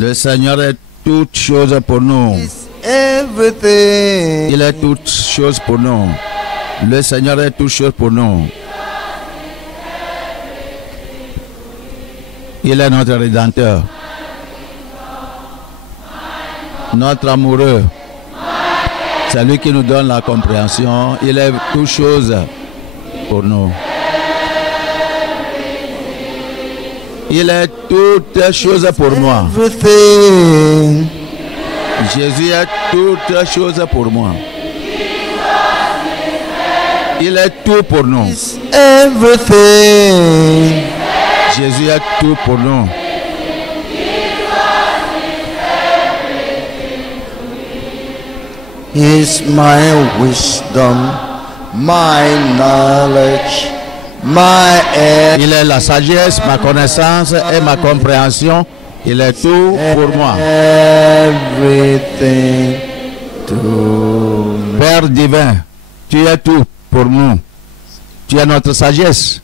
Le Seigneur est toute chose pour nous. Everything. Il est toute chose pour nous. Le Seigneur est toute chose pour nous. Il est notre Rédempteur. Notre amoureux. C'est lui qui nous donne la compréhension. Il est toute chose pour nous. Il est toute chose pour moi. Everything. Jésus est toute chose pour moi. Il est tout pour nous. Everything. Jésus est tout pour nous. He's my wisdom, my knowledge, my Il est la sagesse, ma connaissance et ma compréhension. Il est tout pour moi. everything to me. Père divin, tu es tout pour nous. Tu es notre sagesse.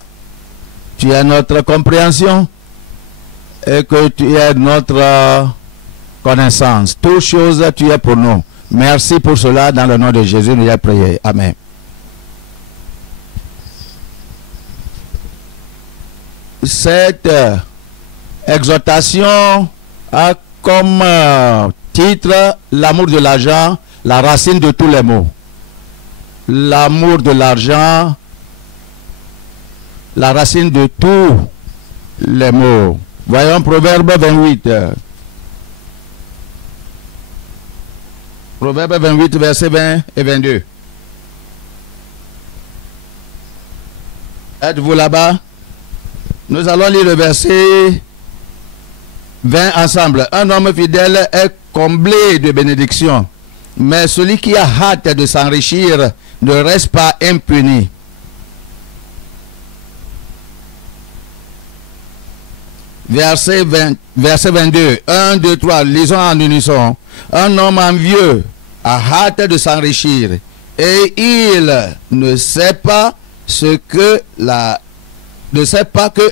Tu es notre compréhension. Et que tu es notre connaissance. Toutes choses, tu es pour nous. Merci pour cela. Dans le nom de Jésus, nous avons prié. Amen. Cette exhortation a comme titre l'amour de l'argent, la racine de tous les maux. L'amour de l'argent, la racine de tous les maux. Voyons Proverbe 28. Proverbe 28, versets 20 et 22. Êtes-vous là-bas? Nous allons lire le verset 20 ensemble. Un homme fidèle est comblé de bénédictions, mais celui qui a hâte de s'enrichir ne reste pas impuni. Verset 22. 1, 2, 3. Lisons en unisson. Un homme envieux a hâte de s'enrichir et il ne sait pas que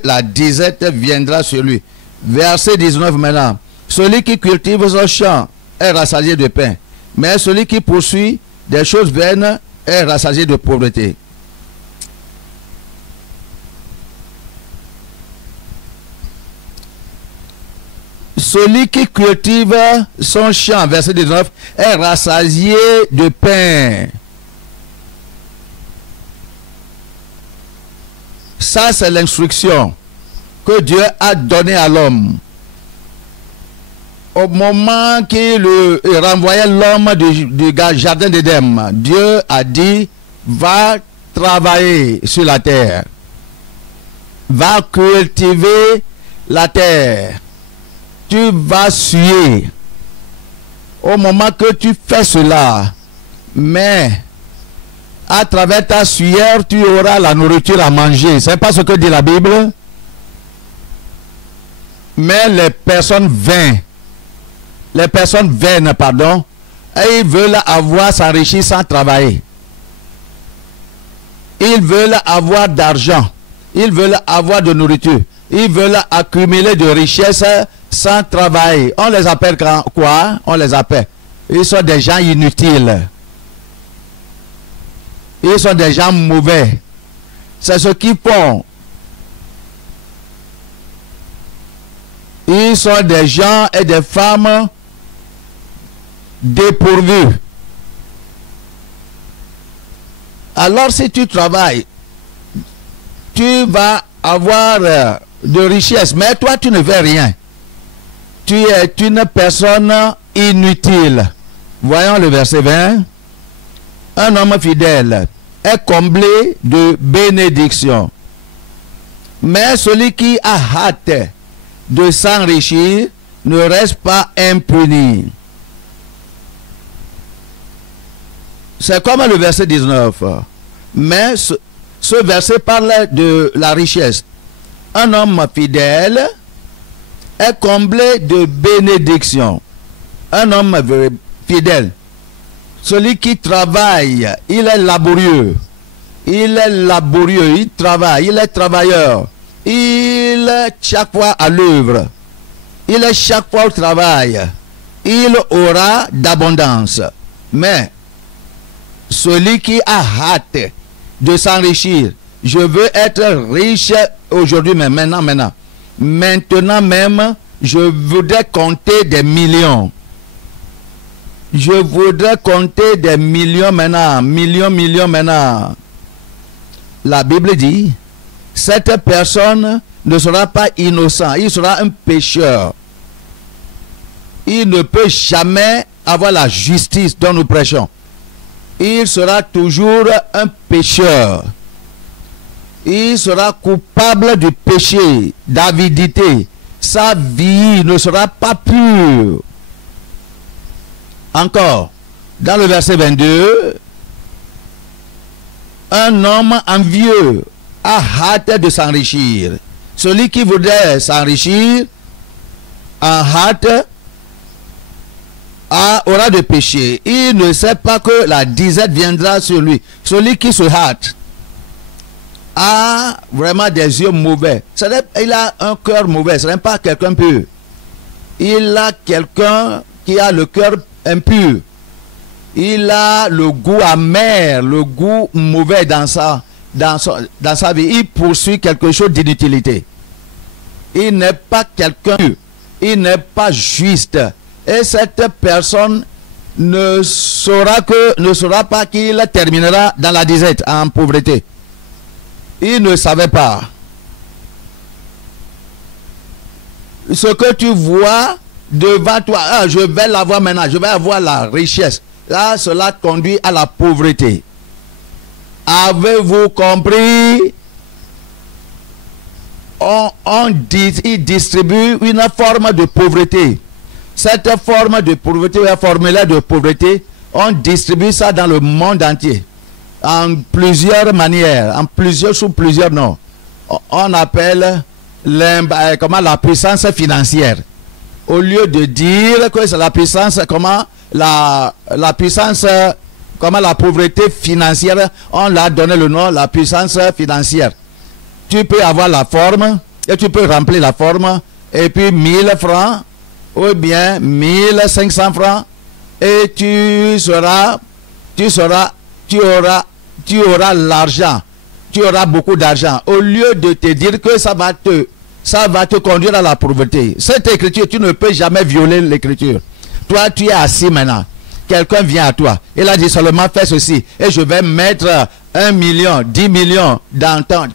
la disette viendra sur lui. Verset 19 maintenant. Celui qui cultive son champ est rassasié de pain, mais celui qui poursuit des choses vaines est rassasié de pauvreté. Celui qui cultive son champ, verset 19, est rassasié de pain. Ça, c'est l'instruction que Dieu a donnée à l'homme. Au moment qu'il renvoyait l'homme du jardin d'Éden, Dieu a dit, va travailler sur la terre. Va cultiver la terre. Tu vas suer. Au moment que tu fais cela, mais à travers ta sueur, tu auras la nourriture à manger. C'est pas ce que dit la Bible. Mais les personnes vaines, et ils veulent s'enrichir sans travailler. Ils veulent avoir d'argent. Ils veulent avoir de nourriture. Ils veulent accumuler de richesses sans travail. On les appelle quoi? On les appelle. Ils sont des gens inutiles. Ils sont des gens mauvais. C'est ce qu'ils font. Ils sont des gens et des femmes dépourvus. Alors si tu travailles, tu vas avoir de richesses, mais toi tu ne fais rien. Tu es une personne inutile. Voyons le verset 20. Un homme fidèle est comblé de bénédictions, mais celui qui a hâte de s'enrichir ne reste pas impuni. C'est comme le verset 19. Mais ce verset parle de la richesse. Un homme fidèle est comblé de bénédictions. Un homme fidèle, celui qui travaille, il est laborieux. Il est laborieux, il travaille, il est travailleur. Il est chaque fois à l'œuvre. chaque fois au travail, il aura d'abondance. Mais celui qui a hâte de s'enrichir, je veux être riche aujourd'hui, mais maintenant même, je voudrais compter des millions. Je voudrais compter des millions maintenant, millions maintenant. La Bible dit, cette personne ne sera pas innocent, il sera un pécheur. Il ne peut jamais avoir la justice dont nous prêchons. Il sera toujours un pécheur. Il sera coupable du péché, d'avidité. Sa vie ne sera pas pure. Encore, dans le verset 22, un homme envieux a hâte de s'enrichir. Celui qui voudrait s'enrichir en hâte aura de péché. Il ne sait pas que la disette viendra sur lui. Celui qui se hâte a vraiment des yeux mauvais. Il a un cœur mauvais. Ce n'est pas quelqu'un pur. Il a quelqu'un qui a le cœur impur. Il a le goût amer, le goût mauvais dans sa vie. Il poursuit quelque chose d'inutilité. Il n'est pas quelqu'un pur. Il n'est pas juste. Et cette personne ne saura pas qu'il terminera dans la disette, en pauvreté. Il ne savait pas. Ce que tu vois devant toi, je vais l'avoir maintenant, je vais avoir la richesse. Là, cela conduit à la pauvreté. Avez-vous compris? Il distribue une forme de pauvreté. Cette forme de pauvreté, un formulaire de pauvreté, on distribue ça dans le monde entier. En plusieurs manières, sous plusieurs noms. On appelle la puissance financière. Au lieu de dire que c'est la puissance, la pauvreté financière, on l'a donné le nom, la puissance financière. Tu peux avoir la forme, et tu peux remplir la forme, et puis 1000 francs, ou bien 1500 francs, et tu auras l'argent, tu auras beaucoup d'argent. Au lieu de te dire que ça va te conduire à la pauvreté. Cette écriture, tu ne peux jamais violer l'écriture. Toi, tu es assis maintenant. Quelqu'un vient à toi. Il a dit seulement fais ceci. Et je vais mettre 1 million, 10 millions dans ta...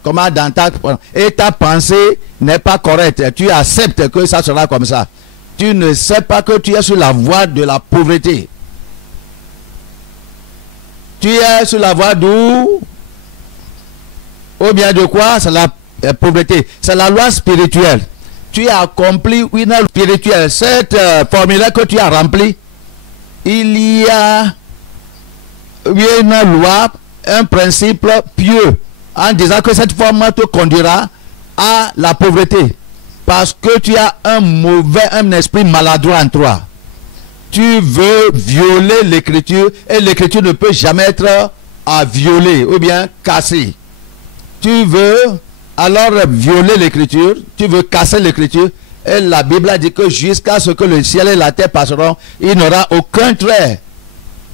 Et ta pensée n'est pas correcte. Tu acceptes que ça sera comme ça. Tu ne sais pas que tu es sur la voie de la pauvreté. Tu es sur la voie d'où? Ou bien de quoi? C'est la pauvreté. C'est la loi spirituelle. Tu as accompli une loi spirituelle. Cette formulaire que tu as remplie, il y a une loi, un principe pieux, en disant que cette forme te conduira à la pauvreté. Parce que tu as un esprit maladroit en toi. Tu veux violer l'écriture et l'écriture ne peut jamais être à violer ou bien casser. Tu veux alors violer l'écriture, tu veux casser l'écriture, et la Bible a dit que jusqu'à ce que le ciel et la terre passeront, il n'y aura aucun trait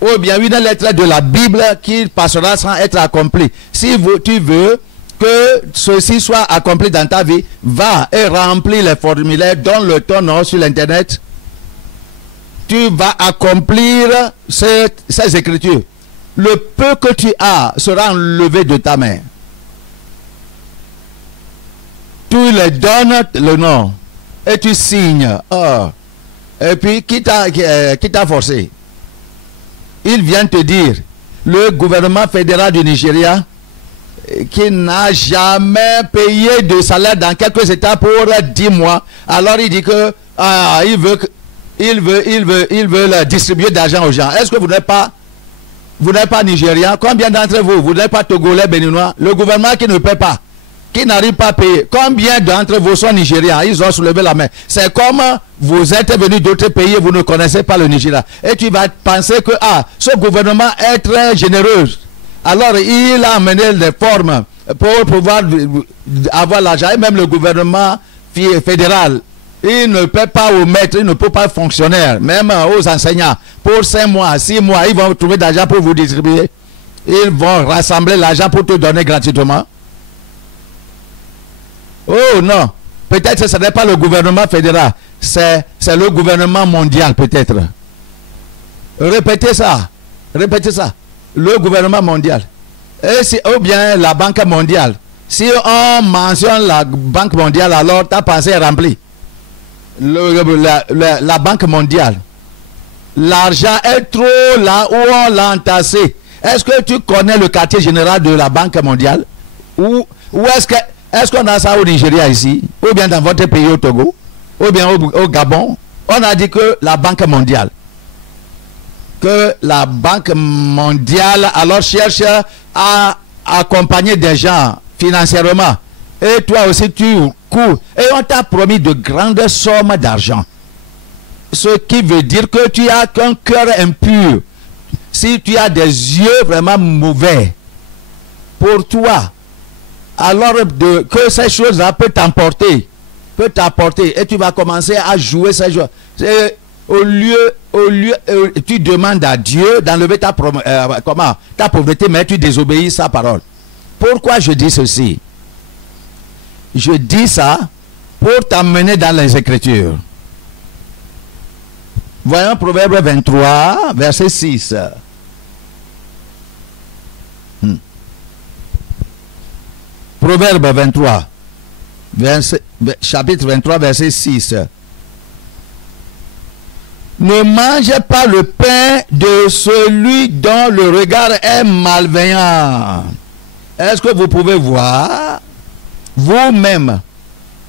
ou bien une lettre de la Bible qui passera sans être accomplie. Si tu veux que ceci soit accompli dans ta vie, va et remplis les formulaires, donne-le ton nom sur l'internet. Tu vas accomplir ces écritures. Le peu que tu as sera enlevé de ta main. Tu les donnes le nom et tu signes. Oh. Et puis qui t'a forcé? Il vient te dire, le gouvernement fédéral du Nigeria, qui n'a jamais payé de salaire dans quelques États pour 10 mois, alors il dit que il veut distribuer d'argent aux gens. Est-ce que vous n'êtes pas Nigérian? Combien d'entre vous n'êtes pas Togolais, Béninois? Le gouvernement qui ne paie pas, qui n'arrive pas à payer. Combien d'entre vous sont Nigérians? Ils ont soulevé la main. C'est comme vous êtes venus d'autres pays et vous ne connaissez pas le Nigeria. Et tu vas penser que ce gouvernement est très généreux. Alors il a amené des formes pour pouvoir avoir l'argent. Et même le gouvernement fédéral Il ne paie pas aux maîtres, il ne peut pas aux fonctionnaires, même aux enseignants. Pour 5 mois, 6 mois, ils vont trouver de l'argent pour vous distribuer. Ils vont rassembler l'argent pour te donner gratuitement. Oh non, peut-être que ce n'est pas le gouvernement fédéral, c'est le gouvernement mondial peut-être. Répétez ça, le gouvernement mondial. Ou bien la Banque mondiale. Si on mentionne la Banque mondiale, alors ta pensée est remplie. La Banque mondiale. L'argent est trop là où on l'a entassé. Est-ce que tu connais le quartier général de la Banque mondiale? Ou est-ce qu'on a ça au Nigeria ici? Ou bien dans votre pays au Togo? Ou bien au Gabon? On a dit que la Banque mondiale. Que la Banque mondiale alors cherche à accompagner des gens financièrement. Et toi aussi tu cours. Et on t'a promis de grandes sommes d'argent. Ce qui veut dire que tu as qu'un cœur impur. Si tu as des yeux vraiment mauvais pour toi, alors que ces choses-là peuvent t'emporter. Et tu vas commencer à jouer ces choses. Au lieu, tu demandes à Dieu d'enlever ta pauvreté, mais tu désobéis sa parole. Pourquoi je dis ceci? Je dis ça pour t'amener dans les Écritures. Voyons Proverbe 23, verset 6. Proverbe 23, chapitre 23, verset 6. Ne mangez pas le pain de celui dont le regard est malveillant. Est-ce que vous pouvez voir, vous-même,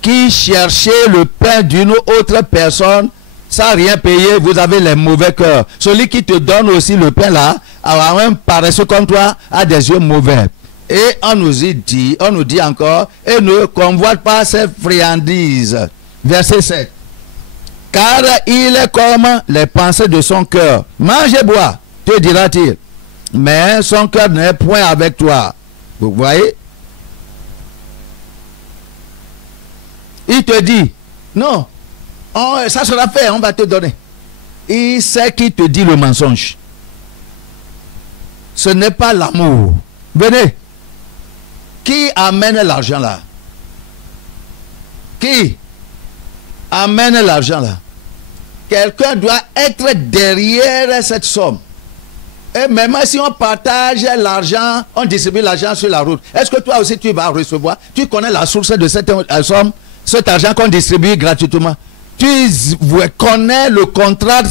qui cherchez le pain d'une autre personne sans rien payer, vous avez les mauvais cœurs. Celui qui te donne aussi le pain là, a un paresseux comme toi, a des yeux mauvais. Et on nous dit encore, et ne convoite pas ces friandises. Verset 7. Car il est comme les pensées de son cœur. Mange et bois, te dira-t-il. Mais son cœur n'est point avec toi. Vous voyez? Il te dit, non, ça sera fait, on va te donner. Il sait qui te dit le mensonge. Ce n'est pas l'amour. Venez. Qui amène l'argent là? Qui amène l'argent là? Quelqu'un doit être derrière cette somme. Et même si on partage l'argent, on distribue l'argent sur la route, est-ce que toi aussi tu vas recevoir? Tu connais la source de cette somme, cet argent qu'on distribue gratuitement? Tu connais le contrat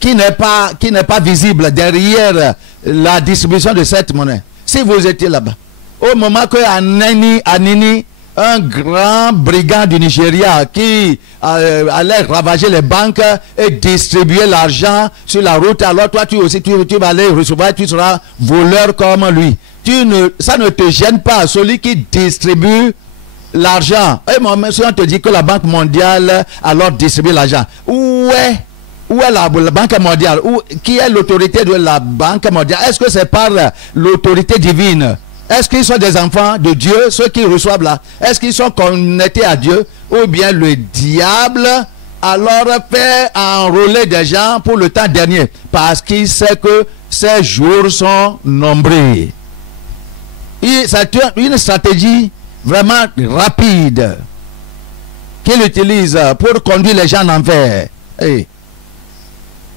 qui n'est pas visible derrière la distribution de cette monnaie? Si vous étiez là-bas, au moment que Anini, un grand brigand du Nigeria qui allait ravager les banques et distribuer l'argent sur la route, alors toi tu aussi tu vas aller recevoir, tu seras voleur comme lui. Ça ne te gêne pas, celui qui distribue l'argent. Et moi, si on te dit que la Banque mondiale alors distribue l'argent, où est la Banque mondiale? Qui est l'autorité de la Banque mondiale? Est-ce que c'est par l'autorité divine? Est-ce qu'ils sont des enfants de Dieu, ceux qui reçoivent là? Est-ce qu'ils sont connectés à Dieu? Ou bien le diable alors fait enrôler des gens pour le temps dernier? Parce qu'il sait que ces jours sont nombreux. C'est une stratégie vraiment rapide qu'il utilise pour conduire les gens en enfer. Hey.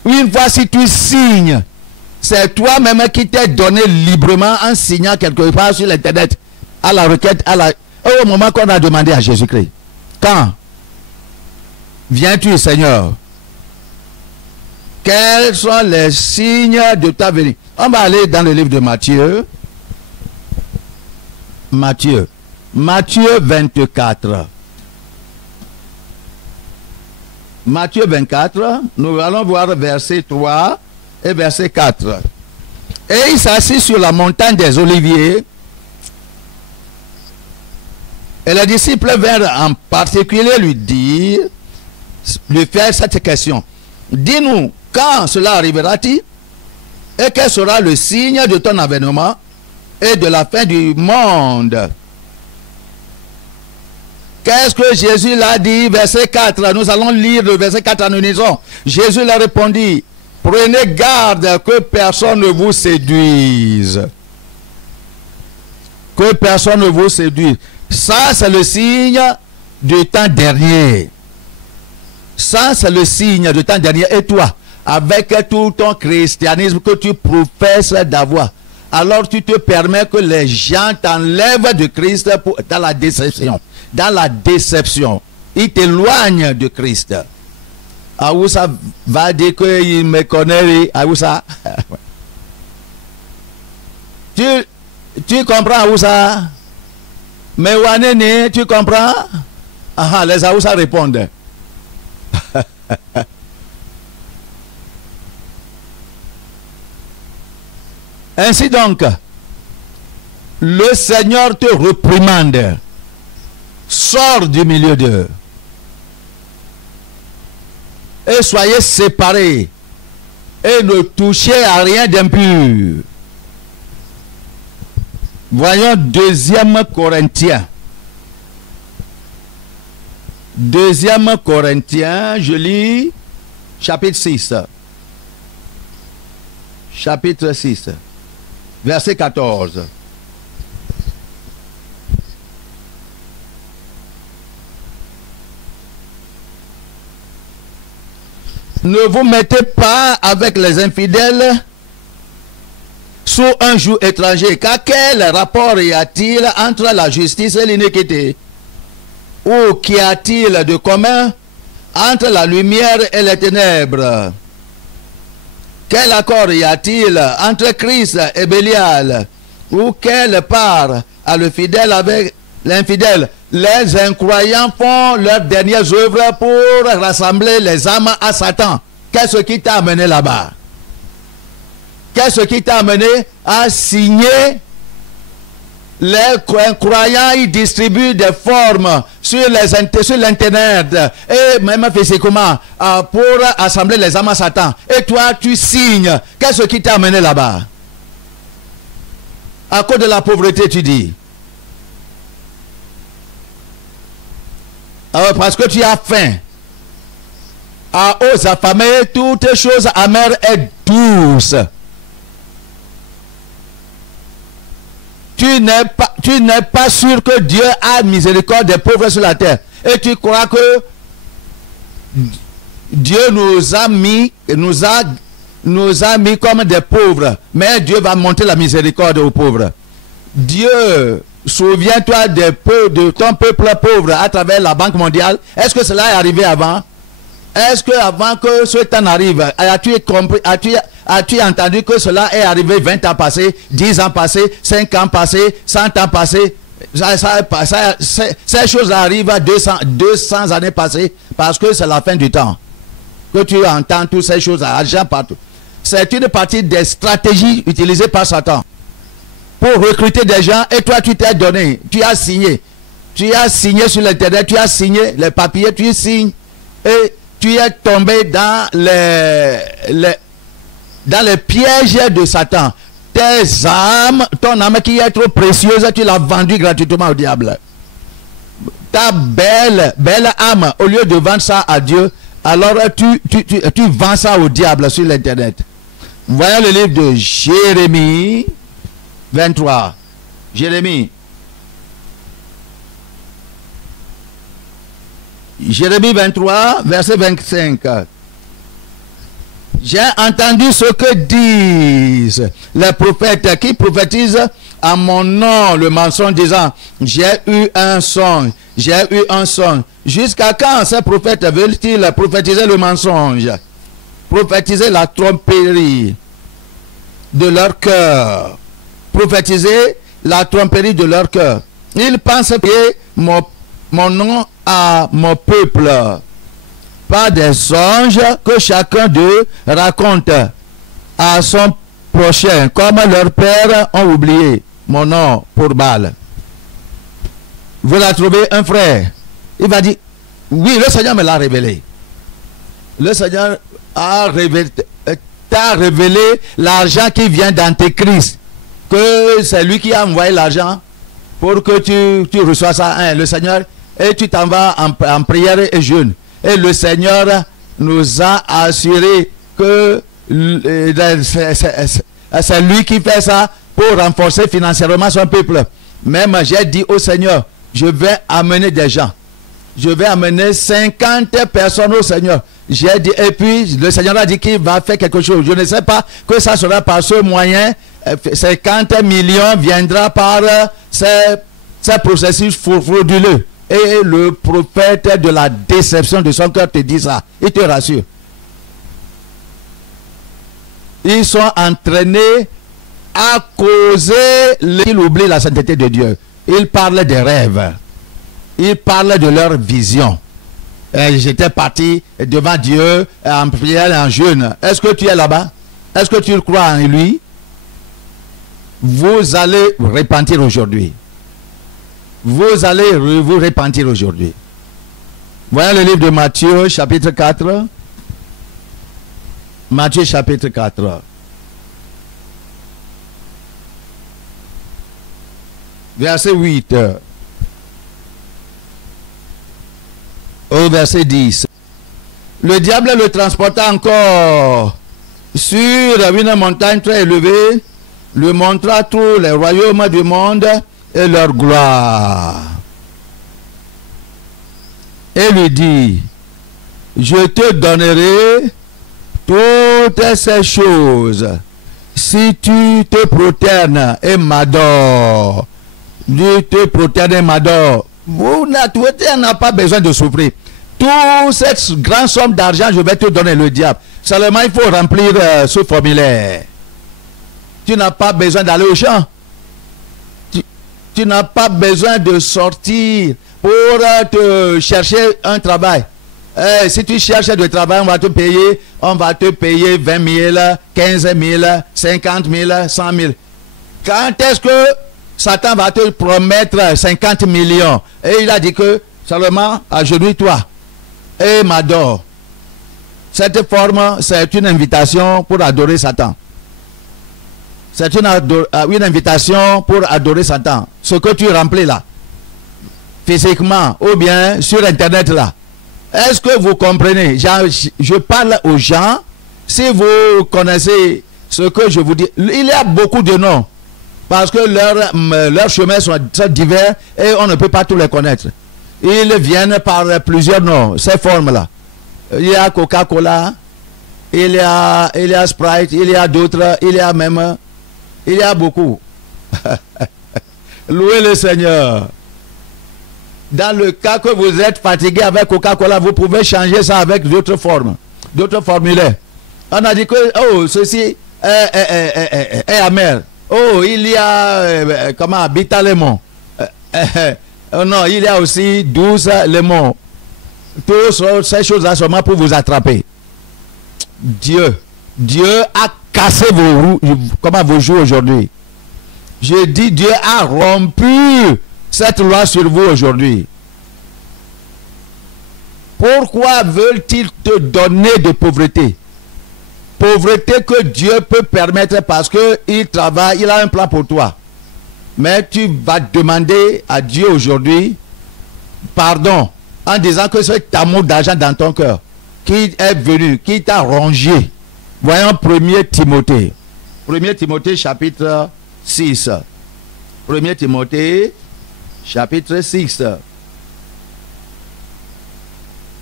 Une fois si tu signes, c'est toi-même qui t'es donné librement en signant quelque part sur l'internet à la requête, au moment qu'on a demandé à Jésus-Christ. Quand viens-tu, Seigneur? Quels sont les signes de ta venue? On va aller dans le livre de Matthieu. Matthieu 24. Matthieu 24, nous allons voir verset 3 et verset 4. Et il s'assit sur la montagne des Oliviers. Et les disciples vinrent en particulier lui faire cette question. Dis-nous, quand cela arrivera-t-il? Et quel sera le signe de ton avènement et de la fin du monde? Qu'est-ce que Jésus l'a dit? Verset 4. Nous allons lire le verset 4 en unison. Jésus leur répondit, prenez garde que personne ne vous séduise. Que personne ne vous séduise. Ça, c'est le signe du temps dernier. Ça, c'est le signe du temps dernier. Et toi, avec tout ton christianisme que tu professes d'avoir, alors tu te permets que les gens t'enlèvent de Christ dans la déception. Dans la déception. Ils t'éloignent de Christ. Aoussa va dire qu'il me connaît. Aoussa. Tu comprends, Aoussa? Mais Wanene, tu comprends? Ah, les Aoussa répondent. Ainsi donc, le Seigneur te réprimande. Sors du milieu d'eux. Et soyez séparés. Et ne touchez à rien d'impur. Voyons 2 Corinthiens. 2 Corinthiens, je lis chapitre 6. Chapitre 6. Verset 14. Ne vous mettez pas avec les infidèles sous un joug étranger, car quel rapport y a-t-il entre la justice et l'iniquité? Ou qu'y a-t-il de commun entre la lumière et les ténèbres? Quel accord y a-t-il entre Christ et Bélial? Ou quelle part a le fidèle avec l'infidèle? Les incroyants font leurs dernières œuvres pour rassembler les âmes à Satan. Qu'est-ce qui t'a amené là-bas? Qu'est-ce qui t'a amené à signer? Les croyants, ils distribuent des formes sur l'internet et même physiquement pour assembler les âmes à Satan. Et toi, tu signes. Qu'est-ce qui t'a amené là-bas? À cause de la pauvreté, tu dis. Parce que tu as faim. Aux affamés, toutes choses amères et douces. Tu n'es pas sûr que Dieu a miséricorde des pauvres sur la terre. Et tu crois que Dieu nous a mis comme des pauvres. Mais Dieu va montrer la miséricorde aux pauvres. Dieu, souviens-toi de ton peuple pauvre à travers la Banque mondiale. Est-ce que cela est arrivé avant? Est-ce que avant que ce temps arrive, as-tu entendu que cela est arrivé 20 ans passés, 10 ans passés, 5 ans passés, 100 ans passés? Ces choses arrivent à 200 années passées parce que c'est la fin du temps. Que tu entends toutes ces choses, argent partout. C'est une partie des stratégies utilisées par Satan pour recruter des gens. Et toi, tu t'es donné, tu as signé. Tu as signé sur l'internet, tu as signé les papiers, tu signes. Et tu es tombé dans les pièges de Satan. Tes âmes, ton âme qui est trop précieuse, tu l'as vendue gratuitement au diable. Ta belle âme, au lieu de vendre ça à Dieu, alors tu vends ça au diable sur l'internet. Voyons le livre de Jérémie 23. Jérémie 23, verset 25. J'ai entendu ce que disent les prophètes qui prophétisent à mon nom le mensonge, disant j'ai eu un songe, j'ai eu un songe. Jusqu'à quand ces prophètes veulent-ils prophétiser le mensonge, prophétiser la tromperie de leur cœur, prophétiser la tromperie de leur cœur? Ils pensent que mon nom à mon peuple par des songes que chacun d'eux raconte à son prochain, comme leurs pères ont oublié mon nom pour Baal. Vous la trouvez un frère, il va dire oui, le Seigneur me l'a révélé. Le Seigneur t'a révélé l'argent qui vient d'Antéchrist, que c'est lui qui a envoyé l'argent pour que tu reçois ça. Le Seigneur et tu t'en vas en prière et jeûne. Et le Seigneur nous a assuré que c'est lui qui fait ça pour renforcer financièrement son peuple. Même j'ai dit au Seigneur, je vais amener des gens. Je vais amener 50 personnes au Seigneur. J'ai dit, et puis le Seigneur a dit qu'il va faire quelque chose. Je ne sais pas que ça sera par ce moyen. 50 millions viendra par ces processus frauduleux. Et le prophète de la déception de son cœur te dit ça. Il te rassure. Ils sont entraînés à causer qu'ils oublient la sainteté de Dieu. Ils parlent des rêves. Ils parlent de leur vision. J'étais parti devant Dieu en prière et en jeûne. Est-ce que tu es là-bas? Est-ce que tu crois en lui? Vous allez repentir aujourd'hui. Vous allez vous repentir aujourd'hui. Voyons le livre de Matthieu, chapitre 4. Matthieu, chapitre 4. Verset 8. Au verset 10. Le diable le transporta encore sur une montagne très élevée, lui montra tous les royaumes du monde et leur gloire. Et lui dit, je te donnerai toutes ces choses si tu te prosternes et m'adores. Tu te prosternes et m'adores. Vous n'avez pas besoin de souffrir. Toute cette grande somme d'argent, je vais te donner, le diable. Seulement, il faut remplir ce formulaire. Tu n'as pas besoin d'aller au champ. Tu n'as pas besoin de sortir pour te chercher un travail. Si tu cherches du travail, on va te payer 20 000, 15 000, 50 000, 100 000. Quand est-ce que Satan va te promettre 50 millions? Et il a dit que seulement agenouille-toi et m'adore. Cette forme, c'est une invitation pour adorer Satan. C'est une invitation pour adorer Satan. Ce que tu remplis là, physiquement ou bien sur Internet là. Est-ce que vous comprenez? Je parle aux gens. Si vous connaissez ce que je vous dis, il y a beaucoup de noms. Parce que leurs chemins sont divers et on ne peut pas tous les connaître. Ils viennent par plusieurs noms, ces formes-là. Il y a Coca-Cola, il y a Sprite, il y a d'autres, il y a beaucoup. Louez le Seigneur. Dans le cas que vous êtes fatigué avec Coca-Cola, vous pouvez changer ça avec d'autres formes, d'autres formulaires. On a dit que, oh, ceci est amer. Oh, il y a, Bita Lemon. Non, il y a aussi 12 lemons. Toutes ces choses-là seulement pour vous attraper. Dieu a cassé vos joues aujourd'hui. Je dis, Dieu a rompu cette loi sur vous aujourd'hui. Pourquoi veulent-ils te donner de pauvreté? Pauvreté que Dieu peut permettre parce qu'il travaille, il a un plan pour toi. Mais tu vas demander à Dieu aujourd'hui pardon en disant que c'est amour d'argent dans ton cœur qui est venu, qui t'a rongé. Voyons 1 Timothée. 1 Timothée chapitre 6. 1 Timothée chapitre 6.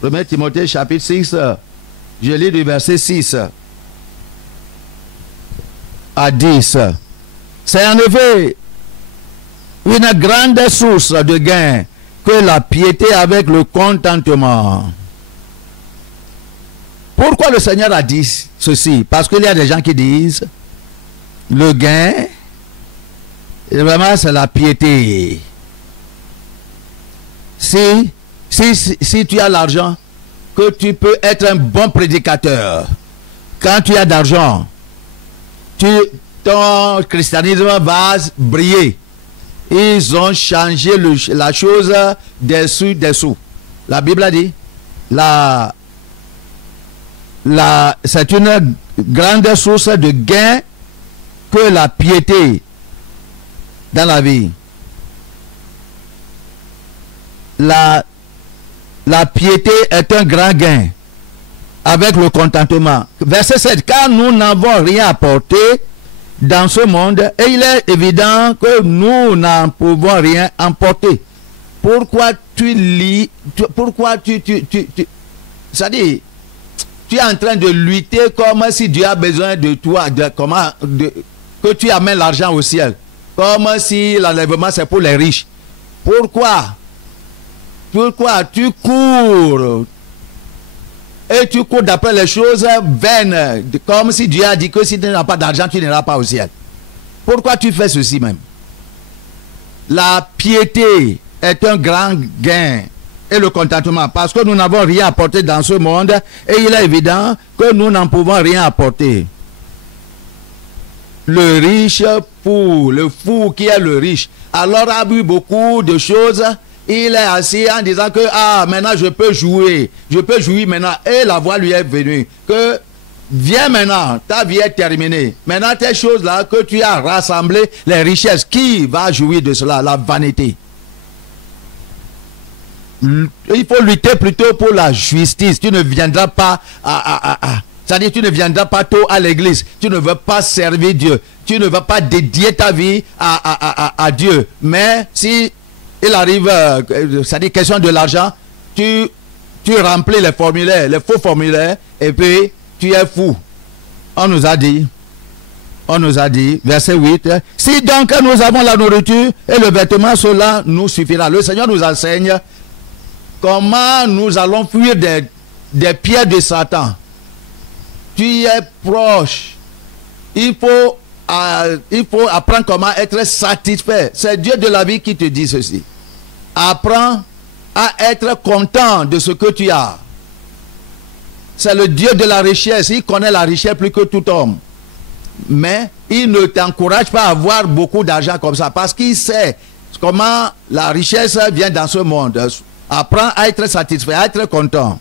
1 Timothée chapitre 6. Je lis du verset 6 à 10. C'est en effet une grande source de gain que la piété avec le contentement. Pourquoi le Seigneur a dit ceci? Parce qu'il y a des gens qui disent le gain, vraiment c'est la piété. Si tu as l'argent, que tu peux être un bon prédicateur. Quand tu as d'argent, ton christianisme va briller. Ils ont changé la chose dessous. La Bible a dit, c'est une grande source de gain que la piété dans la vie. la piété est un grand gain avec le contentement. Verset 7. Car nous n'avons rien apporté dans ce monde et il est évident que nous n'en pouvons rien emporter. Pourquoi tu lis, pourquoi c'est-à-dire, tu es en train de lutter comme si Dieu a besoin de toi, que tu amènes l'argent au ciel, comme si l'enlèvement c'est pour les riches. Pourquoi tu cours et tu cours d'après les choses vaines, comme si Dieu a dit que si tu n'as pas d'argent, tu n'iras pas au ciel. Pourquoi tu fais ceci même? La piété est un grand gain et le contentement, parce que nous n'avons rien apporté dans ce monde et il est évident que nous n'en pouvons rien apporter. Le riche fou, le fou qui est le riche, alors a vu beaucoup de choses. Il est assis en disant que maintenant je peux jouer maintenant, et la voix lui est venue que viens maintenant, ta vie est terminée. Maintenant tes choses là que tu as rassemblées, les richesses, qui va jouir de cela? La vanité. Il faut lutter plutôt pour la justice. Tu ne viendras pas c'est-à-dire tu ne viendras pas tôt à l'église. Tu ne veux pas servir Dieu. Tu ne vas pas dédier ta vie à Dieu. Mais si il arrive, c'est-à-dire question de l'argent, tu remplis les formulaires, les faux formulaires, et puis tu es fou. On nous a dit, verset 8, si donc nous avons la nourriture et le vêtement, cela nous suffira. Le Seigneur nous enseigne comment nous allons fuir des pieds de Satan. Tu es proche. Il faut apprendre comment être satisfait. C'est Dieu de la vie qui te dit ceci. Apprends à être content de ce que tu as. C'est le Dieu de la richesse. Il connaît la richesse plus que tout homme. Mais il ne t'encourage pas à avoir beaucoup d'argent comme ça, parce qu'il sait comment la richesse vient dans ce monde. Apprends à être satisfait, à être content.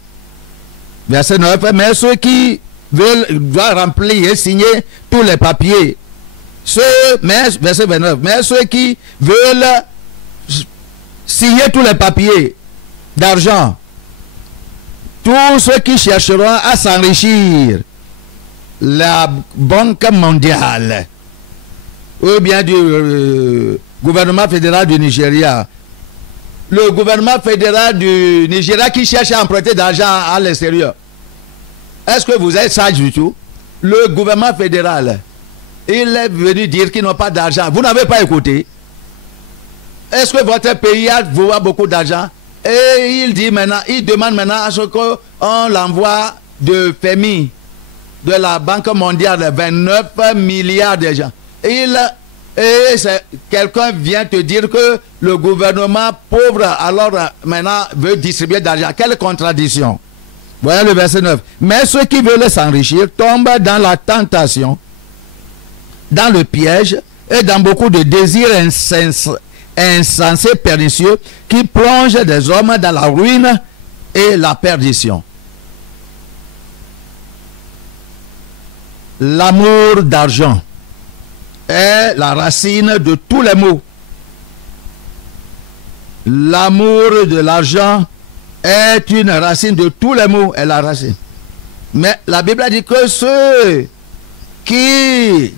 Verset 9. Mais ceux qui doivent remplir et signer tous les papiers. Verset 29. Mais ceux qui veulent signer tous les papiers d'argent, tous ceux qui chercheront à s'enrichir, la Banque mondiale ou bien du gouvernement fédéral du Nigeria, le gouvernement fédéral du Nigeria qui cherche à emprunter d'argent à l'extérieur, est-ce que vous êtes sage du tout? Le gouvernement fédéral, il est venu dire qu'ils n'ont pas d'argent. Vous n'avez pas écouté? Est-ce que votre pays a beaucoup d'argent? Et il dit maintenant, il demande maintenant à ce qu'on l'envoie de FMI, de la Banque mondiale, 29 milliards de gens. Et quelqu'un vient te dire que le gouvernement pauvre, alors maintenant, veut distribuer d'argent. Quelle contradiction! Voyez le verset 9. Mais ceux qui veulent s'enrichir tombent dans la tentation, dans le piège et dans beaucoup de désirs insensés, pernicieux, qui plongent des hommes dans la ruine et la perdition. L'amour d'argent est la racine de tous les maux. L'amour de l'argent est une racine de tous les maux, est la racine. Mais la Bible a dit que ceux qui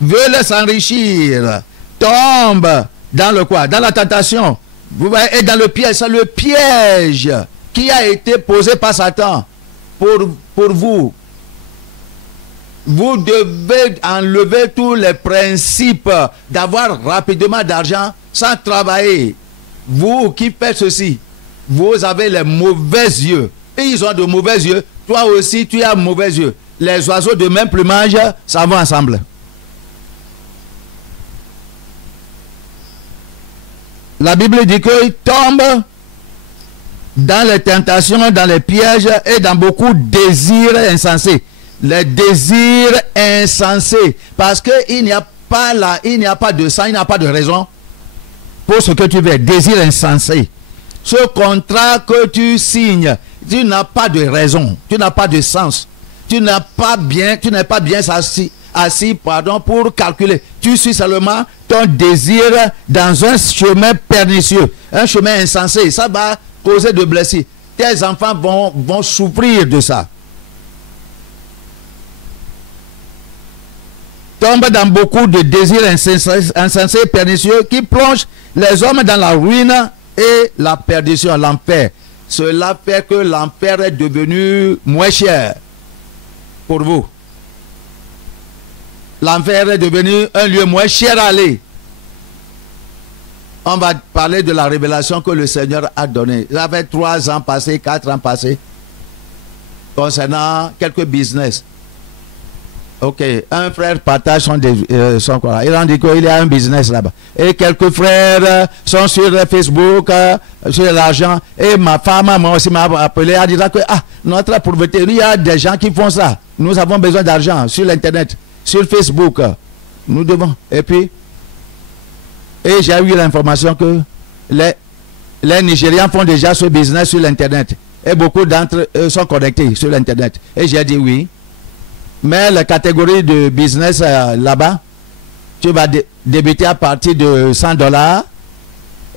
veulent s'enrichir tombent dans le quoi? Dans la tentation. Vous voyez, et dans le piège. C'est le piège qui a été posé par Satan pour vous. Vous devez enlever tous les principes d'avoir rapidement d'argent sans travailler. Vous qui faites ceci, vous avez les mauvais yeux. Et ils ont de mauvais yeux. Toi aussi, tu as mauvais yeux. Les oiseaux de même plumage, ça va ensemble. La Bible dit qu'ils tombent dans les tentations, dans les pièges et dans beaucoup de désirs insensés. Les désirs insensés. Parce qu'il n'y a pas de sang, il n'y a pas de raison pour ce que tu veux. Désir insensé. Ce contrat que tu signes, tu n'as pas de raison, tu n'as pas de sens, tu n'es pas bien assis, pardon, pour calculer. Tu suis seulement ton désir dans un chemin pernicieux, un chemin insensé. Ça va causer de blessures. Tes enfants vont souffrir de ça. Tombe dans beaucoup de désirs insensés et pernicieux qui plongent les hommes dans la ruine et la perdition, l'enfer. Cela fait que l'enfer est devenu moins cher pour vous. L'enfer est devenu un lieu moins cher à aller. On va parler de la révélation que le Seigneur a donnée. Ça fait 3 ans passés, 4 ans passés, concernant quelques business. Ok, un frère partage son quoi. Il en dit qu'il y a un business là-bas. Et quelques frères sont sur Facebook, sur l'argent. Et ma femme, moi aussi, m'a appelé en disant que notre pauvreté, il y a des gens qui font ça. Nous avons besoin d'argent sur l'internet, sur Facebook. Nous devons. Et puis, j'ai eu l'information que les Nigérians font déjà ce business sur l'internet. Et beaucoup d'entre eux sont connectés sur l'internet. Et j'ai dit oui. Mais la catégorie de business là-bas, tu vas débuter à partir de $100.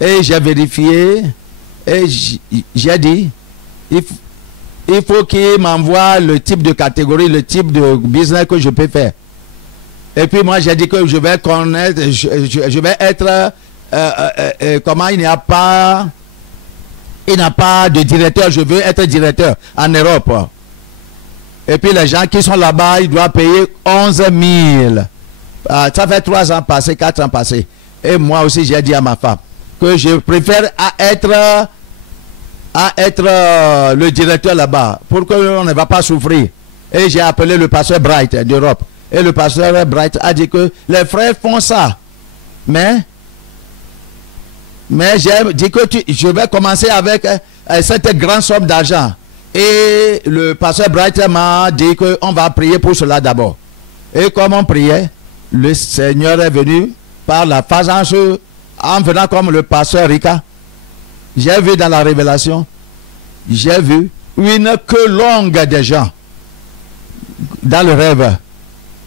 Et j'ai vérifié. Et j'ai dit, il faut qu'il m'envoie le type de catégorie, le type de business que je peux faire. Et puis moi, j'ai dit que je vais connaître, je vais être, comment il n'y a pas de directeur, je veux être directeur en Europe. Et puis les gens qui sont là-bas, ils doivent payer 11 000. Ça fait 3 ans passés, 4 ans passés. Et moi aussi, j'ai dit à ma femme que je préfère être le directeur là-bas pour qu'on ne va pas souffrir. Et j'ai appelé le pasteur Bright d'Europe. Et le pasteur Bright a dit que les frères font ça. Mais j'ai dit que je vais commencer avec cette grande somme d'argent. Et le pasteur Bright m'a dit qu'on va prier pour cela d'abord. Et comme on priait, le Seigneur est venu par la façon en venant comme le pasteur Rika. J'ai vu dans la révélation, j'ai vu une queue longue des gens dans le rêve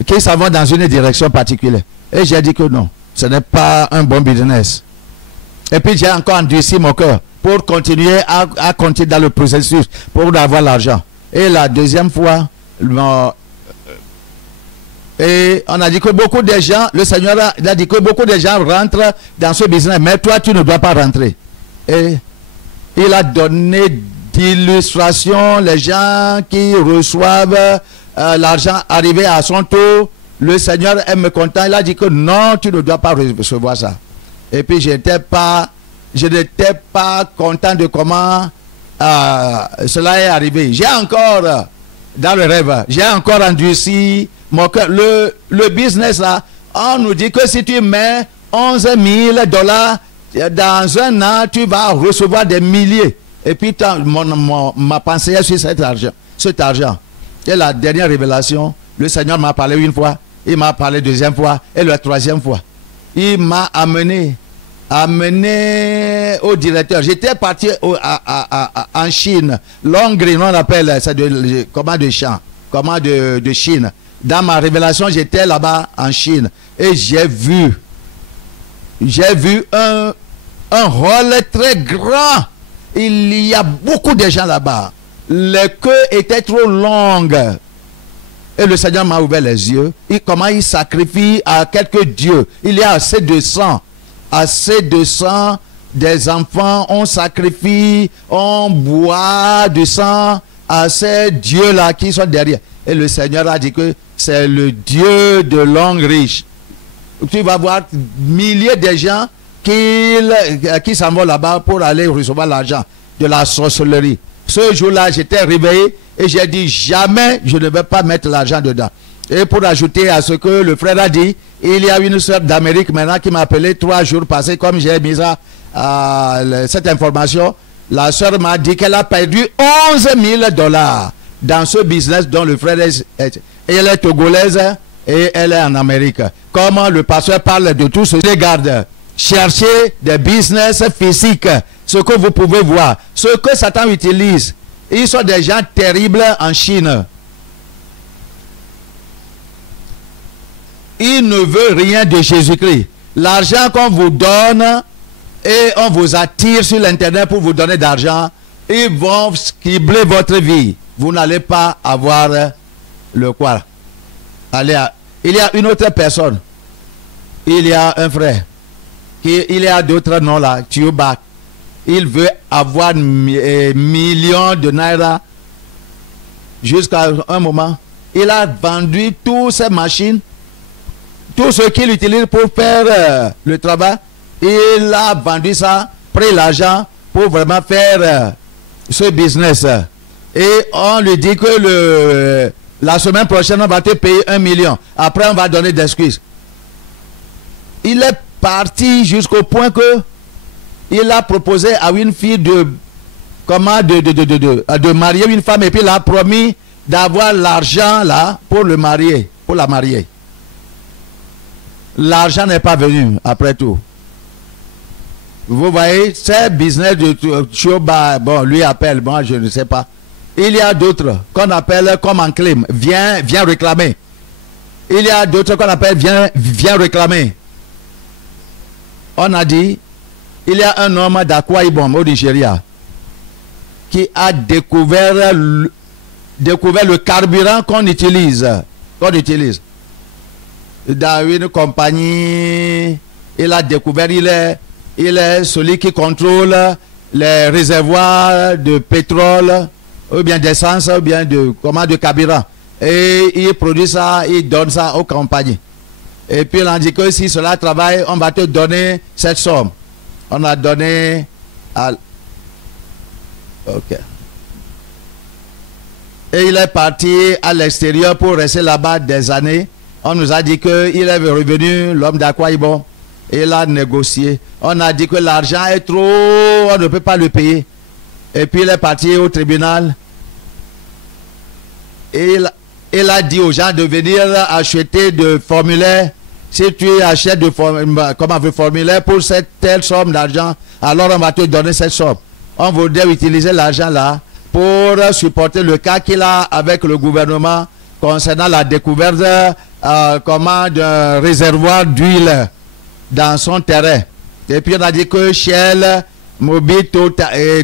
qui s'en vont dans une direction particulière. Et j'ai dit que non, ce n'est pas un bon business. Et puis j'ai encore endurci mon cœur pour continuer à continuer dans le processus pour avoir l'argent. Et la deuxième fois, et on a dit que beaucoup de gens, le Seigneur a dit que beaucoup de gens rentrent dans ce business, mais toi tu ne dois pas rentrer. Et il a donné d'illustrations, les gens qui reçoivent l'argent arrivé à son tour, le Seigneur est mécontent, il a dit que non, tu ne dois pas recevoir ça. Et puis je n'étais pas content de comment cela est arrivé. J'ai encore, dans le rêve, j'ai encore endurci mon cœur. Le business là, on nous dit que si tu mets 11 000 $, dans un an, tu vas recevoir des milliers. Et puis ma pensée est sur cet argent. Et la dernière révélation, le Seigneur m'a parlé une fois, il m'a parlé deuxième fois, et la troisième fois. Il m'a amené au directeur. J'étais parti en Chine. Longri, on appelle ça de Chine. Dans ma révélation, j'étais là-bas en Chine. Et j'ai vu un rôle très grand. Il y a beaucoup de gens là-bas. Les queues étaient trop longues. Et le Seigneur m'a ouvert les yeux. Comment il sacrifie à quelques dieux. Il y a assez de sang. Assez de sang. Des enfants, on sacrifie, on boit du sang à ces dieux-là qui sont derrière. Et le Seigneur a dit que c'est le Dieu de l'homme riche. Tu vas voir milliers de gens qui s'en vont là-bas pour aller recevoir l'argent de la sorcellerie. Ce jour-là, j'étais réveillé et j'ai dit jamais je ne vais pas mettre l'argent dedans. Et pour ajouter à ce que le frère a dit, il y a une soeur d'Amérique maintenant qui m'a appelé 3 jours passés, comme j'ai mis cette information. La soeur m'a dit qu'elle a perdu 11 000 $ dans ce business dont le frère est. Elle est togolaise et elle est en Amérique. Comment le pasteur parle de tout ce regarde. Cherchez des business physiques, ce que vous pouvez voir, ce que Satan utilise. Ils sont des gens terribles en Chine. il ne veut rien de Jésus-Christ. L'argent qu'on vous donne et on vous attire sur l'internet pour vous donner d'argent, ils vont scribbler votre vie. Vous n'allez pas avoir le quoi. Il y a une autre personne. Il y a un frère. Il y a d'autres noms là. Tioba. Il veut avoir millions de naira jusqu'à un moment. Il a vendu toutes ses machines, tout ce qu'il utilise pour faire le travail. Il a vendu ça, pris l'argent pour vraiment faire ce business. Et on lui dit que la semaine prochaine, on va te payer 1 million. Après, on va donner des excuses. Il est parti jusqu'au point que il a proposé à une fille de marier une femme et puis il a promis d'avoir l'argent là pour le marier, pour la marier. L'argent n'est pas venu après tout. Vous voyez, c'est business de Choba, bon, lui appelle, bon, je ne sais pas. Il y a d'autres qu'on appelle comme en clim, viens réclamer. Il y a d'autres qu'on appelle viens réclamer. On a dit, il y a un homme d'Akwa Ibom au Nigeria qui a découvert le carburant qu'on utilise. Dans une compagnie, il a découvert, il est celui qui contrôle les réservoirs de pétrole, ou bien d'essence, ou bien de carburant. Et il produit ça, il donne ça aux compagnies. Et puis il a dit que si cela travaille, on va te donner cette somme. On a donné à... Ok. Et il est parti à l'extérieur pour rester là-bas des années. On nous a dit qu'il est revenu, l'homme d'Akwa Ibom. Il a négocié. On a dit que l'argent est trop, on ne peut pas le payer. Et puis il est parti au tribunal. Et il a dit aux gens de venir acheter de formulaires. Si tu achètes de formulaire pour cette telle somme d'argent, alors on va te donner cette somme. On voudrait utiliser l'argent là pour supporter le cas qu'il a avec le gouvernement concernant la découverte d'un réservoir d'huile dans son terrain. Et puis on a dit que Shell, Mobil,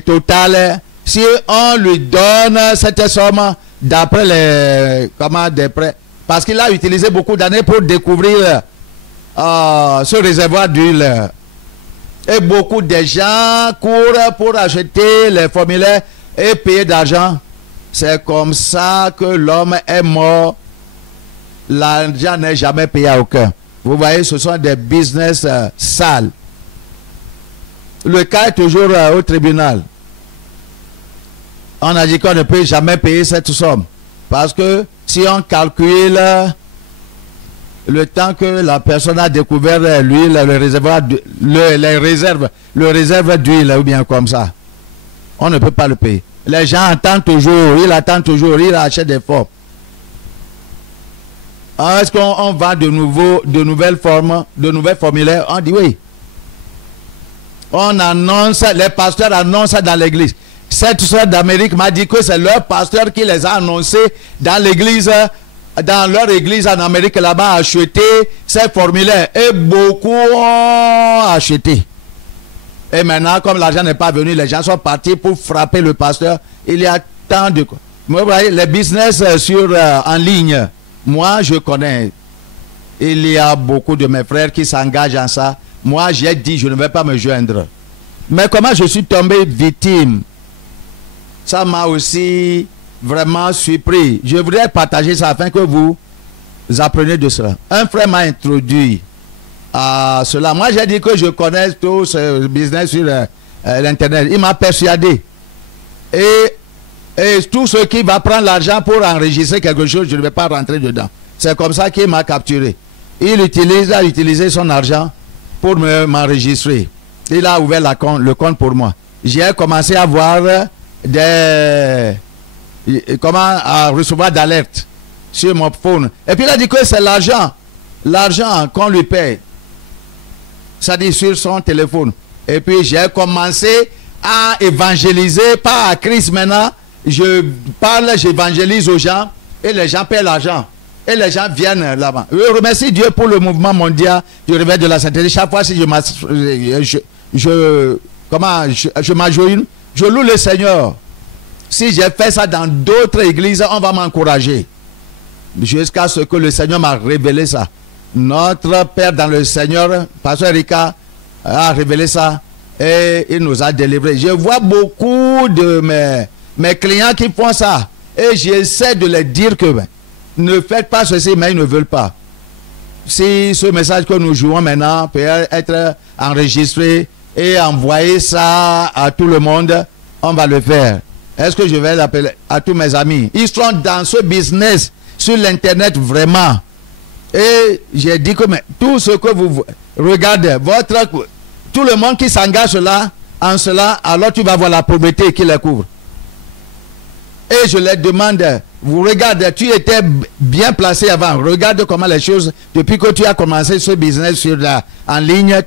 Total, si on lui donne cette somme d'après des prêts, parce qu'il a utilisé beaucoup d'années pour découvrir ce réservoir d'huile. Et beaucoup de gens courent pour acheter les formulaires et payer d'argent. C'est comme ça que l'homme est mort. L'argent n'est jamais payé à aucun. Vous voyez, ce sont des business sales. Le cas est toujours au tribunal. On a dit qu'on ne peut jamais payer cette somme. Parce que si on calcule le temps que la personne a découvert l'huile, le réservoir, le réserve d'huile, ou bien comme ça, on ne peut pas le payer. Les gens attendent toujours, ils attendent toujours, ils achètent des formes. Est-ce qu'on vend de nouvelles formes, de nouvelles formulaires? On dit oui. On annonce, les pasteurs annoncent dans l'église. Cette soeur d'Amérique m'a dit que c'est leur pasteur qui les a annoncés dans l'église, dans leur église en Amérique là-bas, acheté ces formulaires. Et beaucoup ont acheté. Et maintenant, comme l'argent n'est pas venu, les gens sont partis pour frapper le pasteur. Il y a tant de... Vous voyez, les business en ligne, moi je connais. Il y a beaucoup de mes frères qui s'engagent en ça. Moi j'ai dit je ne vais pas me joindre. Mais comment je suis tombé victime? Ça m'a aussi vraiment surpris. Je voudrais partager ça afin que vous appreniez de cela. Un frère m'a introduit à cela. Moi j'ai dit que je connais tout ce business sur l'internet. Il m'a persuadé. Et tout ce qui va prendre l'argent pour enregistrer quelque chose, je ne vais pas rentrer dedans. C'est comme ça qu'il m'a capturé. Il a utilisé son argent pour m'enregistrer. Il a ouvert le compte pour moi. J'ai commencé à voir à recevoir d'alerte sur mon phone. Et puis il a dit que c'est l'argent qu'on lui paye. Ça dit sur son téléphone. Et puis j'ai commencé à évangéliser, pas à Christ maintenant. Je parle, j'évangélise aux gens et les gens paient l'argent. Et les gens viennent là-bas. Je remercie Dieu pour le mouvement mondial du réveil de la sainteté. Chaque fois, si je m'agenouille, je loue le Seigneur. Si j'ai fait ça dans d'autres églises, on va m'encourager. Jusqu'à ce que le Seigneur m'a révélé ça. Notre Père dans le Seigneur, Pasteur Rika, a révélé ça et il nous a délivrés. Je vois beaucoup de mes clients qui font ça. Et j'essaie de leur dire que ne faites pas ceci, mais ils ne veulent pas. Si ce message que nous jouons maintenant peut être enregistré et envoyer ça à tout le monde, on va le faire. Est-ce que je vais l'appeler à tous mes amis? Ils sont dans ce business sur l'internet vraiment. Et j'ai dit que tout ce que vous regardez, tout le monde qui s'engage là, en cela, alors tu vas voir la pauvreté qui les couvre. Et je leur demande, vous regardez, tu étais bien placé avant, regarde comment les choses, depuis que tu as commencé ce business en ligne,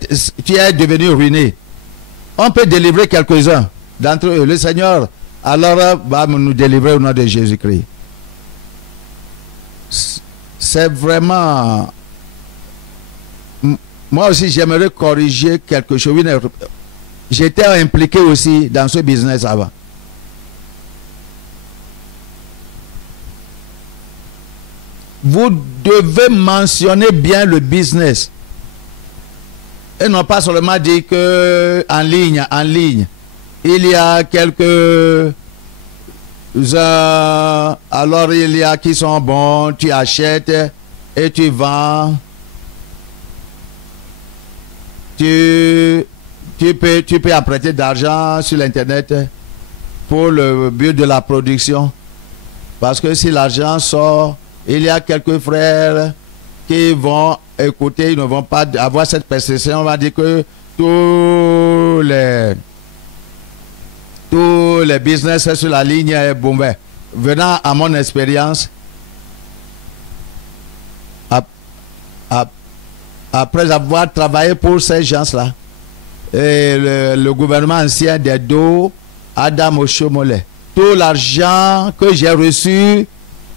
tu es devenu ruiné. On peut délivrer quelques-uns d'entre eux. Le Seigneur, alors, va nous délivrer au nom de Jésus-Christ. C'est vraiment... Moi aussi, j'aimerais corriger quelque chose. J'étais impliqué aussi dans ce business avant. Vous devez mentionner bien le business. Et non pas seulement dire que en ligne, il y a quelques alors il y a qui sont bons, tu achètes et tu vends. Tu peux apprêter d'argent sur l'internet pour le but de la production. Parce que si l'argent sort, il y a quelques frères qui vont écouter, ils ne vont pas avoir cette perception. On va dire que tous les business sur la ligne est bombé. Venant à mon expérience, après avoir travaillé pour ces gens-là, et le gouvernement ancien des dos, Adam Oshomole, tout l'argent que j'ai reçu,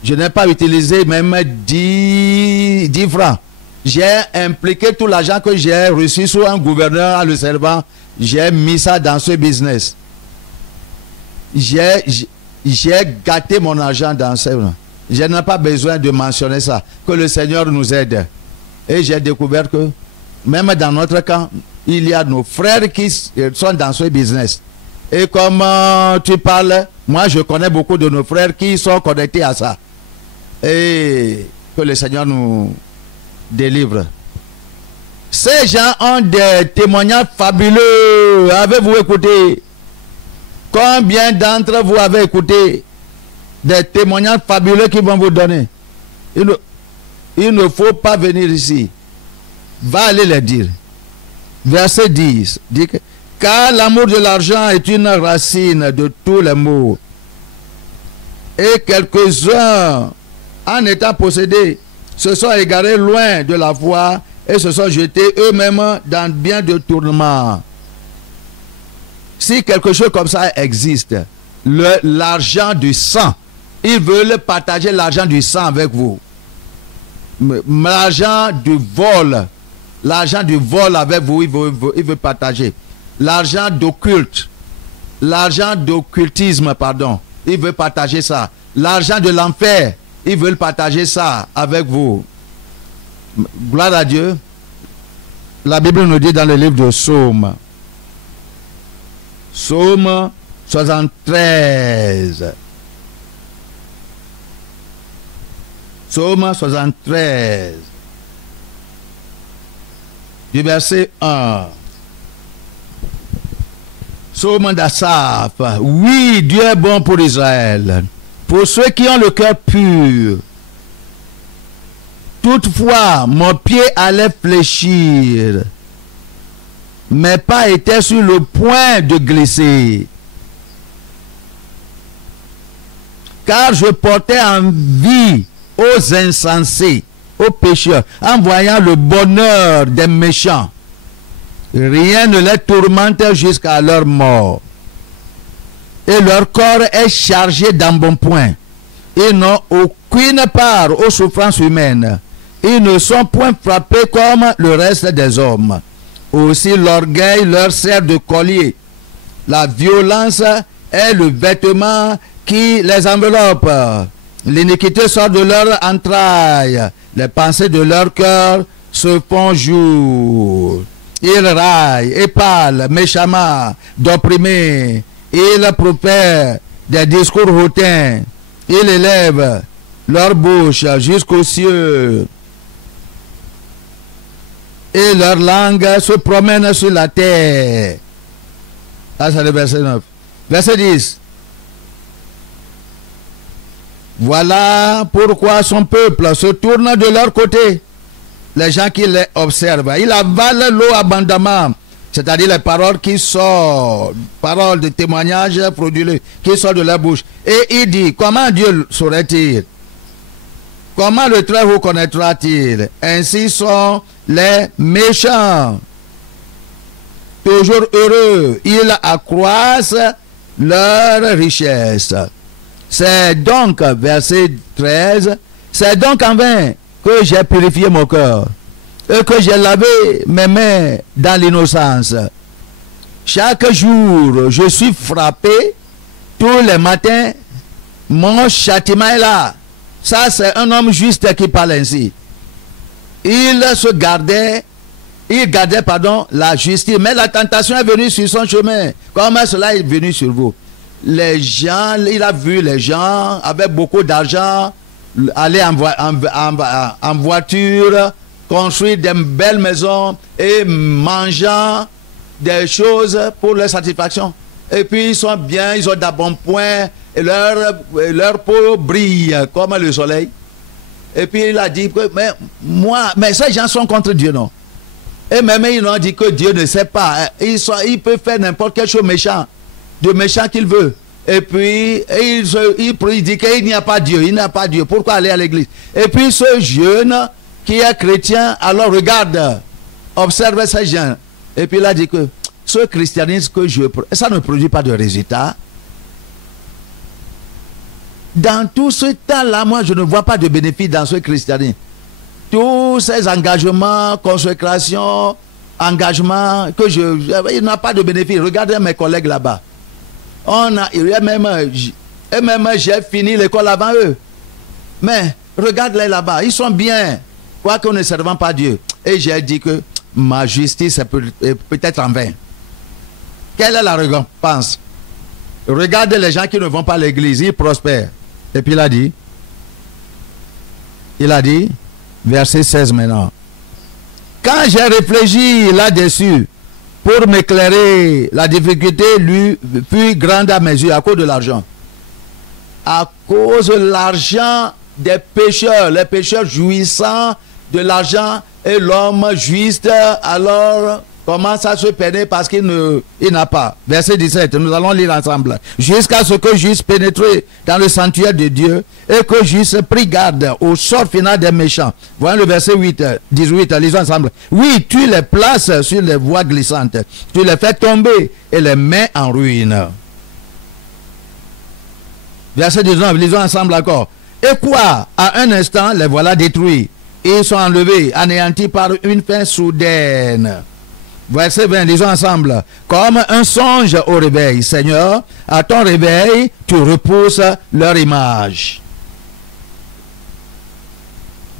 je n'ai pas utilisé même 10 francs. J'ai impliqué tout l'argent que j'ai reçu sur un gouverneur en le servant. J'ai mis ça dans ce business. J'ai gâté mon argent dans ce. Je n'ai pas besoin de mentionner ça. Que le Seigneur nous aide. Et j'ai découvert que même dans notre camp, il y a nos frères qui sont dans ce business. Et comme tu parles, moi je connais beaucoup de nos frères qui sont connectés à ça. Et que le Seigneur nous délivre. Ces gens ont des témoignages fabuleux. Avez-vous écouté? Combien d'entre vous avez écouté des témoignages fabuleux qu'ils vont vous donner? Il ne faut pas venir ici. Va aller les dire. Verset 10 dit que car l'amour de l'argent est une racine de tous les maux. Et quelques-uns, en étant possédés, se sont égarés loin de la voie et se sont jetés eux-mêmes dans bien de tourments. Si quelque chose comme ça existe, l'argent du sang, ils veulent partager l'argent du sang avec vous. L'argent du vol avec vous, il veut partager. L'argent d'occulte, l'argent d'occultisme, pardon, il veut partager ça. L'argent de l'enfer, ils veulent partager ça avec vous. Gloire à Dieu. La Bible nous dit dans le livre de Psaume, Psaume 73. Psaume 73. Du verset 1. Psaume d'Asaph. Oui, Dieu est bon pour Israël, pour ceux qui ont le cœur pur. Toutefois, mon pied allait fléchir. Mes pas étaient sur le point de glisser. Car je portais envie aux insensés, aux pécheurs, en voyant le bonheur des méchants. Rien ne les tourmente jusqu'à leur mort. Et leur corps est chargé d'embonpoint. Ils n'ont aucune part aux souffrances humaines. Ils ne sont point frappés comme le reste des hommes. Aussi l'orgueil leur sert de collier. La violence est le vêtement qui les enveloppe. L'iniquité sort de leurs entrailles. Les pensées de leur cœur se font jour. Ils raillent et parlent méchamment d'opprimés. Ils profèrent des discours hautains. Ils élèvent leur bouche jusqu'aux cieux. Et leur langue se promène sur la terre. Ça, c'est le verset 9. Verset 10. Voilà pourquoi son peuple se tourne de leur côté. Les gens qui les observent. Ils avalent l'eau abondamment. C'est-à-dire les paroles qui sortent, paroles de témoignage frauduleux qui sortent de leur bouche. Et il dit, comment Dieu saurait-il? Comment le Très-Haut connaîtra-t-il? Ainsi sont les méchants. Toujours heureux, ils accroissent leur richesse. C'est donc, verset 13, c'est donc en vain que j'ai purifié mon cœur et que j'ai lavé mes mains dans l'innocence. Chaque jour, je suis frappé. Tous les matins, mon châtiment est là. Ça, c'est un homme juste qui parle ainsi. Il gardait la justice, mais la tentation est venue sur son chemin. Comment cela est venu sur vous? Les gens, il a vu les gens avec beaucoup d'argent aller en voiture, construire des belles maisons et mangeant des choses pour leur satisfaction. Et puis ils sont bien, ils ont d'abonpoint et leur peau brille comme le soleil. Et puis il a dit que mais ces gens sont contre Dieu, non? Et même ils ont dit que Dieu ne sait pas. Il peut faire n'importe quelle chose de méchant qu'il veut. Et puis il dit qu'il n'y a pas Dieu, il n'y a pas Dieu. Pourquoi aller à l'église? Et puis ce jeune qui est chrétien, alors regarde, observe ces gens. Et puis il a dit que ce christianisme que ça ne produit pas de résultat. Dans tout ce temps-là, moi je ne vois pas de bénéfice dans ce christianisme. Tous ces engagements, consécration, engagements, il n'a pas de bénéfice. Regardez mes collègues là-bas. Même j'ai fini l'école avant eux. Mais regarde-les là-bas, ils sont bien, quoique ne servant pas Dieu. Et j'ai dit que ma justice est peut-être en vain. Quelle est la récompense? Regarde les gens qui ne vont pas à l'église, ils prospèrent. Et puis il a dit, verset 16 maintenant. Quand j'ai réfléchi là-dessus, pour m'éclairer, la difficulté lui fut grande à mes yeux à cause de l'argent. À cause de l'argent des pécheurs, les pécheurs jouissant de l'argent et l'homme juste, alors commence à se peiner parce qu'il n'a pas. Verset 17, nous allons lire ensemble. Jusqu'à ce que j'eusse pénétré dans le sanctuaire de Dieu et que j'eusse pris garde au sort final des méchants. Voyons le verset 18, lisons ensemble. Oui, tu les places sur les voies glissantes, tu les fais tomber et les mets en ruine. Verset 19, lisons ensemble encore. Et quoi? À un instant, les voilà détruits. Ils sont enlevés, anéantis par une fin soudaine. Verset 20, lisons ensemble. Comme un songe au réveil, Seigneur, à ton réveil, tu repousses leur image.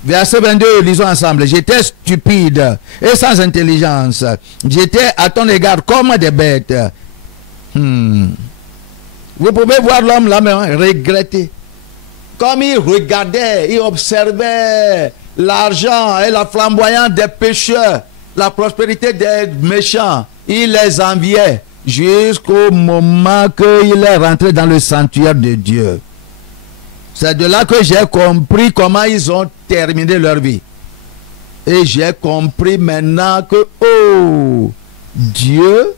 Verset 22, lisons ensemble. J'étais stupide et sans intelligence. J'étais à ton égard comme des bêtes. Vous pouvez voir l'homme là, mais regretter. Comme il regardait, il observait l'argent et la flamboyance des pécheurs, la prospérité des méchants, il les enviait jusqu'au moment qu'il est rentré dans le sanctuaire de Dieu. C'est de là que j'ai compris comment ils ont terminé leur vie. Et j'ai compris maintenant que, Dieu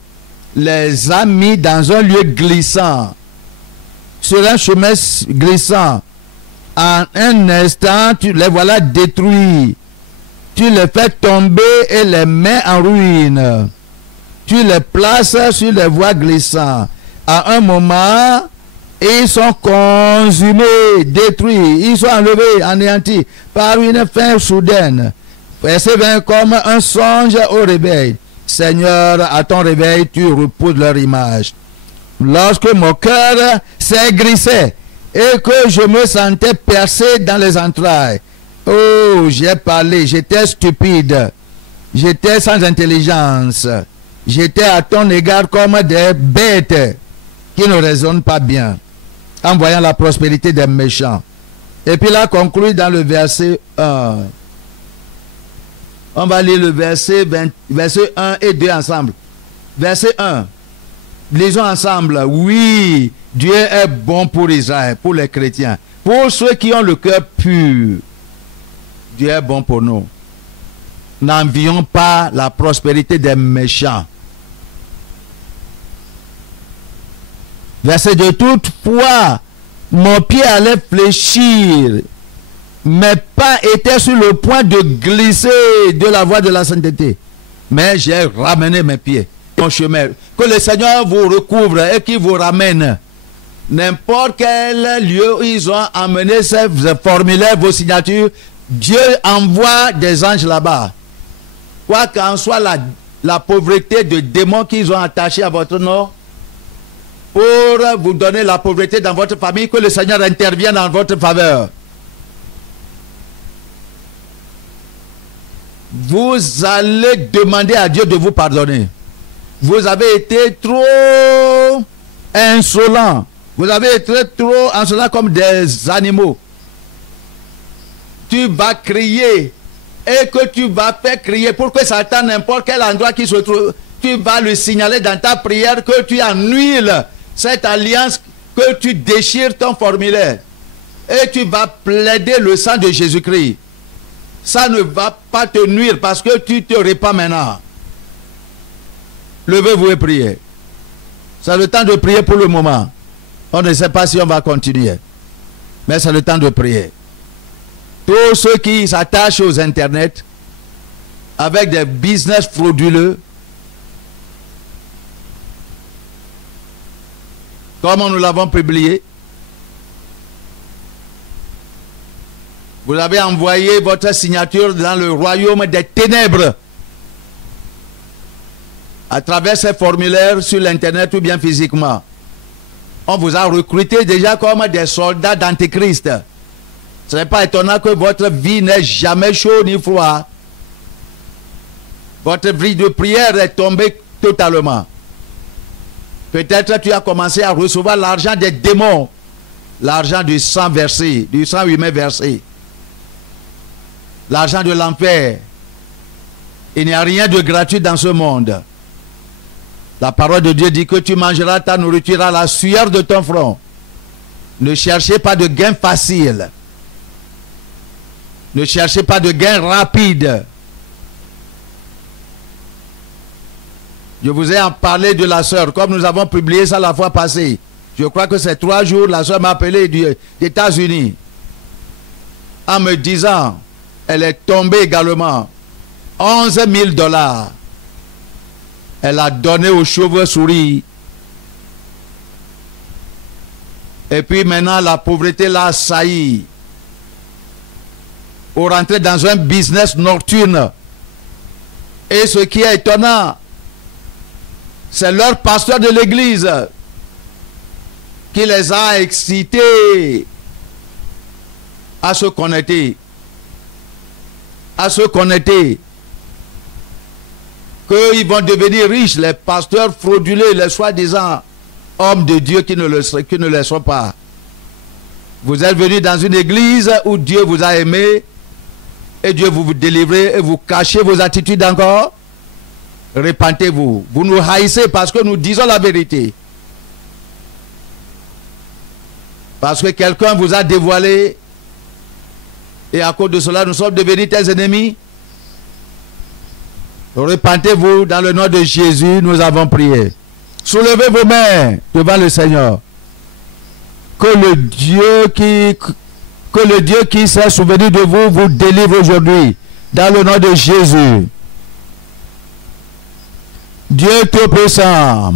les a mis dans un lieu glissant, sur un chemin glissant. En un instant, tu les voilà détruits. Tu les fais tomber et les mets en ruine. Tu les places sur les voies glissantes. À un moment, Ils sont consumés, détruits, ils sont enlevés, anéantis par une fin soudaine. Verset 20, comme un songe au réveil. Seigneur, à ton réveil, tu repousses leur image. Lorsque mon cœur s'aigrissait et que je me sentais percé dans les entrailles. Oh, j'ai parlé, j'étais stupide. J'étais sans intelligence. J'étais à ton égard comme des bêtes qui ne raisonnent pas bien, en voyant la prospérité des méchants. Et puis là, conclut dans le verset 1. On va lire le verset 1 et 2 ensemble. Verset 1. Lisons ensemble. Oui, Dieu est bon pour Israël, pour les chrétiens, pour ceux qui ont le cœur pur. Dieu est bon pour nous. N'envions pas la prospérité des méchants. Verset 2. Toutefois, mon pied allait fléchir. Mes pas étaient sur le point de glisser de la voie de la sainteté. Mais j'ai ramené mes pieds, mon chemin. Que le Seigneur vous recouvre et qu'il vous ramène. N'importe quel lieu où ils ont amené ces formulaires, vos signatures, Dieu envoie des anges là-bas. Quoi qu'en soit la pauvreté de démons qu'ils ont attachés à votre nom, pour vous donner la pauvreté dans votre famille, que le Seigneur intervienne en votre faveur. Vous allez demander à Dieu de vous pardonner. Vous avez été trop insolent. Vous avez été trop insolent comme des animaux. Tu vas crier et que tu vas faire crier pour que Satan, n'importe quel endroit qui se trouve, tu vas le signaler dans ta prière que tu annules cette alliance, que tu déchires ton formulaire. Et tu vas plaider le sang de Jésus-Christ. Ça ne va pas te nuire parce que tu te répands maintenant. Levez-vous et priez. C'est le temps de prier pour le moment. On ne sait pas si on va continuer. Mais c'est le temps de prier. Tous ceux qui s'attachent aux internets avec des business frauduleux, comme nous l'avons publié, vous avez envoyé votre signature dans le royaume des ténèbres à travers ces formulaires sur l'internet ou bien physiquement. On vous a recruté déjà comme des soldats d'Antéchrist. Ce n'est pas étonnant que votre vie n'est jamais chaude ni froide. Votre vie de prière est tombée totalement. Peut-être tu as commencé à recevoir l'argent des démons, l'argent du sang versé, du sang humain versé, l'argent de l'enfer. Il n'y a rien de gratuit dans ce monde. La parole de Dieu dit que tu mangeras ta nourriture à la sueur de ton front. Ne cherchez pas de gain facile. Ne cherchez pas de gain rapide. Je vous ai en parlé de la sœur, comme nous avons publié ça la fois passée. Je crois que c'est 3 jours, la sœur m'a appelé des États-Unis en me disant, elle est tombée également, 11 000 $. Elle a donné aux chauves-souris. Et puis maintenant, la pauvreté l'a assailli. Pour rentrer dans un business nocturne. Et ce qui est étonnant, c'est leur pasteur de l'église qui les a excités à se connecter. À se connecter. Qu'ils vont devenir riches, les pasteurs frauduleux, les soi-disant hommes de Dieu qui ne le sont pas. Vous êtes venus dans une église où Dieu vous a aimé et Dieu vous délivre et vous cachez vos attitudes encore. Repentez-vous. Vous nous haïssez parce que nous disons la vérité. Parce que quelqu'un vous a dévoilé et à cause de cela nous sommes devenus tes ennemis. Repentez-vous dans le nom de Jésus, nous avons prié. Soulevez vos mains devant le Seigneur. Que le Dieu qui s'est souvenu de vous vous délivre aujourd'hui dans le nom de Jésus. Dieu Tout-Puissant,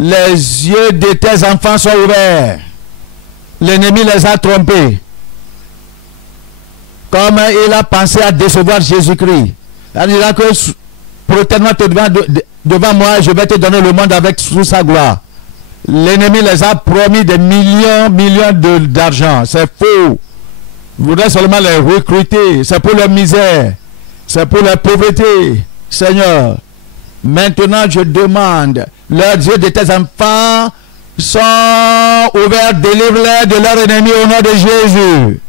Les yeux de tes enfants sont ouverts. L'ennemi les a trompés. Comme il a pensé à décevoir Jésus-Christ. En disant que protéine-moi devant moi, je vais te donner le monde avec sous sa gloire. L'ennemi les a promis des millions d'argent. C'est faux. Vous voudrez seulement les recruter. C'est pour leur misère. C'est pour leur pauvreté. Seigneur, maintenant je demande, leurs yeux de tes enfants sont ouverts, délivre-les de leur ennemi au nom de Jésus.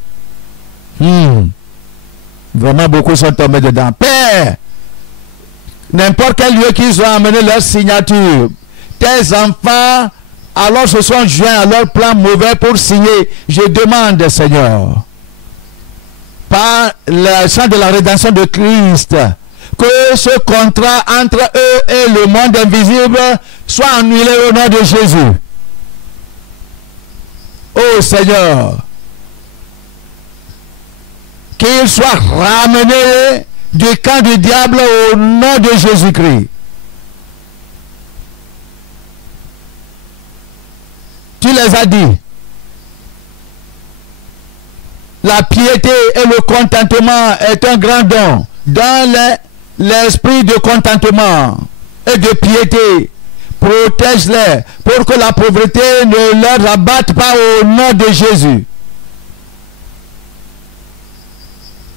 Vraiment beaucoup sont tombés dedans. Père, n'importe quel lieu qu'ils ont amené leur signature, tes enfants alors se sont joints à leur plan mauvais pour signer. Je demande, Seigneur, par le sang de la rédemption de Christ, que ce contrat entre eux et le monde invisible soit annulé au nom de Jésus. Oh Seigneur, qu'il soit ramené du camp du diable au nom de Jésus-Christ. Tu les as dit. La piété et le contentement est un grand don. Dans l'esprit de contentement et de piété, protège-les pour que la pauvreté ne leur abatte pas au nom de Jésus.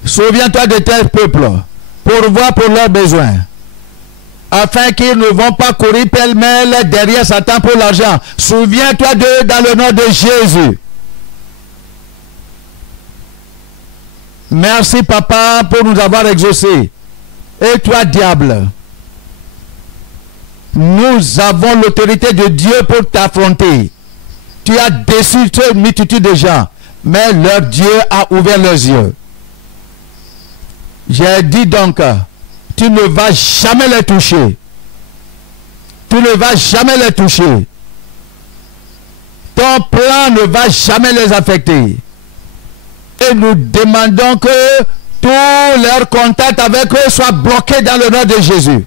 Souviens-toi de tes peuples, pourvois pour leurs besoins, afin qu'ils ne vont pas courir pêle-mêle derrière Satan pour l'argent. Souviens-toi d'eux dans le nom de Jésus. Merci papa pour nous avoir exaucés. Et toi diable, nous avons l'autorité de Dieu pour t'affronter. Tu as déçu une multitude de gens, mais leur Dieu a ouvert leurs yeux. J'ai dit donc, tu ne vas jamais les toucher. Tu ne vas jamais les toucher. Ton plan ne va jamais les affecter. Et nous demandons que tous leurs contacts avec eux soient bloqués dans le nom de Jésus.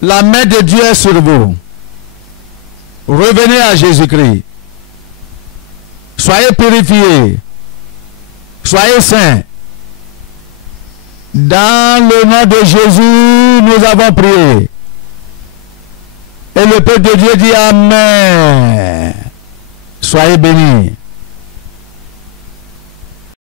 La main de Dieu est sur vous. Revenez à Jésus-Christ. Soyez purifiés. Soyez saints. Dans le nom de Jésus, nous avons prié. Et le peuple de Dieu dit Amen. Soyez bénis.